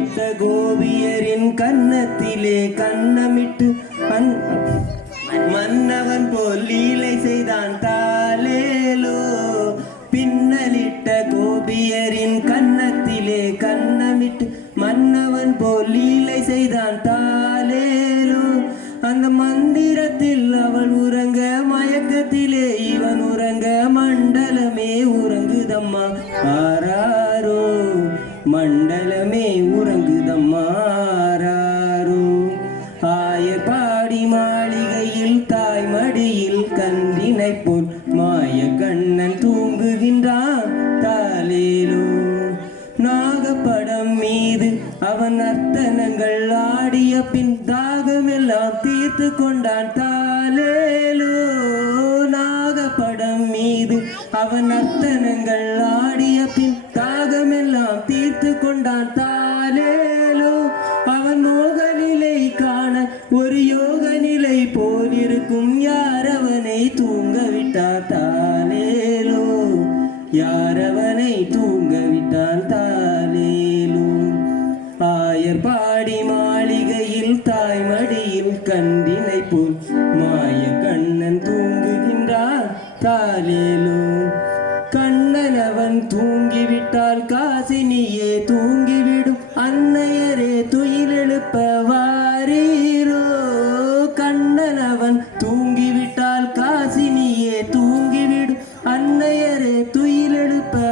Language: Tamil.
பின்னலிட்ட கோபியரின் கன்னத்திலே கன்னமிட்டு மன்னவன் போல் லீலை செய்தான் தாலேலோ. பின்னலிட்ட கோபியரின் கன்னத்திலே கன்னமிட்டு மன்னவன் போல் லீலை செய்தான் தாலேலோ. அந்த மந்திரத்தில் அவள் உறங்க மயக்கத்திலே இவன் உறங்க மண்டலமே உறங்குதம்மா ஆராரோ. மண்டலமே உறங்குதம்மா ஆராரோ. ஆயப்பாடி மாளிகையில் தாய் மடியில் கந்தினை போல் மாய கண்ணன் தூங்குகின்றான் தாலேலோ. நாகப்படம் மீது அவன் நர்த்தனங்கள் ஆடிய பின் தாகமெல்லாம் தீர்த்து கொண்டான் தாலேலோ. நாகப்படம் மீது அவன் நர்த்தனங்கள் ஆடிய பின் தாகமெல்லாம் தீர்த்து கொண்டான் தாலேலோ. அவன் மோக நிலை காண ஒரு யோக நிலை போல் இருக்கும். யாரவனை தூங்க விட்டார் தாலேலோ. யாரவனை தூங்க விட்டான் தாலேலோ. ஆயர்பாடி மாளிகையில் தாய் மடியில் கண்டினை போல் மாய கண்ணன் தூங்குகின்றான் தாலேலோ. கண்ணனவன் தூங்கிவிட்டால் காசினியே தூங்கிவிடும். அன்னையரே துயிலெழுப்ப